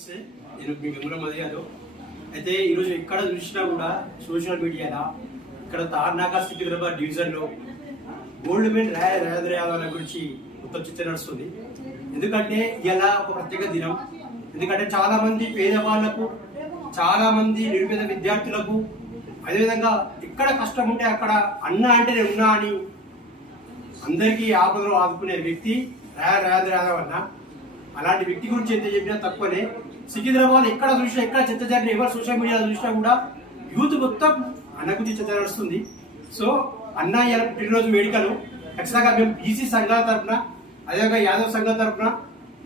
నమస్తే. నేను మీ వెంగుళం మధు యాదవ్. అయితే ఈరోజు ఎక్కడ చూసినా కూడా సోషల్ మీడియాలో ఇక్కడ తార్నాక సికింద్రాబాద్ డివిజన్లో గోల్డ్ మెన్ రాజేంద్ర యాదవ్ గురించి మొత్తం చర్చ నడుస్తుంది. ఎందుకంటే ఇలా ఒక ప్రత్యేక దినం. ఎందుకంటే చాలా మంది పేదవాళ్లకు, చాలా మంది నిరుపేద విద్యార్థులకు, అదేవిధంగా ఎక్కడ కష్టం ఉంటే అక్కడ అన్న అంటే నేను ఉన్నా అని అందరికీ ఆపదలో ఆదుకునే వ్యక్తి రాజేంద్ర యాదవ్ అన్న. అలాంటి వ్యక్తి గురించి ఎంత చెప్పినా తక్కువనే. సికింద్రాబాద్ ఎక్కడ చూసినా, ఎక్కడ చెత్త జరిగిన, ఎవరు సోషల్ మీడియాలో చూసినా కూడా యూత్ మొత్తం అన్న గురించి చర్చ నడుస్తుంది. సో అన్న ఇలా పుట్టినరోజు వేడుకలు ఖచ్చితంగా మేము బీసీ సంఘాల తరఫున, అదేవిధంగా యాదవ్ సంఘం తరఫున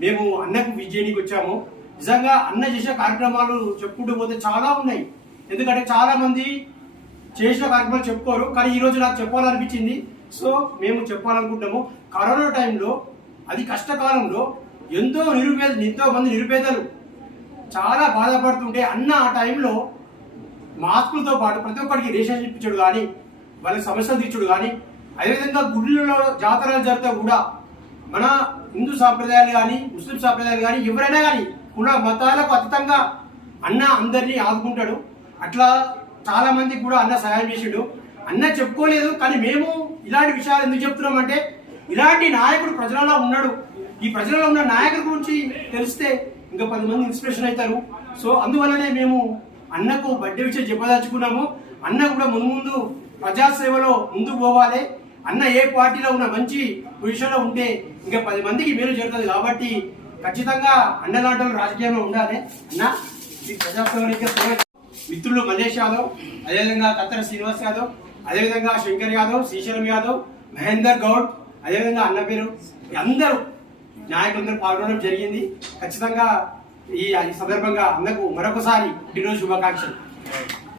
మేము అన్నకు విజయానికి వచ్చాము. నిజంగా అన్న చేసే కార్యక్రమాలు చెప్పుకుంటూ పోతే చాలా ఉన్నాయి. ఎందుకంటే చాలా మంది చేసిన కార్యక్రమాలు చెప్పుకోరు, కానీ ఈరోజు నాకు చెప్పాలనిపించింది. సో మేము చెప్పాలనుకుంటాము. కరోనా టైంలో, అది కష్టకాలంలో ఎంతో మంది నిరుపేదలు చాలా బాధపడుతుంటే అన్న ఆ టైంలో మాస్కులతో పాటు ప్రతి ఒక్కరికి రేషన్ ఇప్పించడు కానీ, వాళ్ళకి సమస్యలు తీర్చుడు కానీ, అదేవిధంగా గుళ్ళలో జాతరలు జరిగితే కూడా మన హిందూ సాంప్రదాయాలు కానీ, ముస్లిం సాంప్రదాయాలు కానీ, ఎవరైనా కానీ కుల మతాలకు అతీతంగా అన్న అందరినీ ఆదుకుంటాడు. అట్లా చాలా మందికి కూడా అన్న సహాయం చేసాడు. అన్న చెప్పుకోలేదు, కానీ మేము ఇలాంటి విషయాలు ఎందుకు చెప్తున్నామంటే, ఇలాంటి నాయకుడు ప్రజలలో ఉన్నాడు. ఈ ప్రజలలో ఉన్న నాయకుల గురించి తెలిస్తే ఇంకా 10 మంది ఇన్స్పిరేషన్ అవుతారు. సో అందువల్లనే మేము అన్నకు బర్త్డే విషయం చెప్పదలుచుకున్నాము. అన్న కూడా ముందు ప్రజాసేవలో ముందుకు పోవాలి. అన్న ఏ పార్టీలో ఉన్న మంచి పొజిషన్లో ఉంటే ఇంకా 10 మందికి మేలు జరుగుతుంది. కాబట్టి ఖచ్చితంగా అన్న లాంటి రాజకీయంలో ఉండాలి. అన్న ఈ ప్రజాసేవ మిత్రులు మల్లేష్ యాదవ్, అదేవిధంగా కత్తెర శ్రీనివాస్ యాదవ్, అదేవిధంగా శంకర్ యాదవ్, శ్రీశైలం యాదవ్, మహేందర్ గౌడ్, అదేవిధంగా అన్న పేరు అందరూ నాయకులందరూ పాల్గొనడం జరిగింది. ఖచ్చితంగా ఈ సందర్భంగా అన్నకు మరొకసారి పుట్టినరోజు శుభాకాంక్షలు.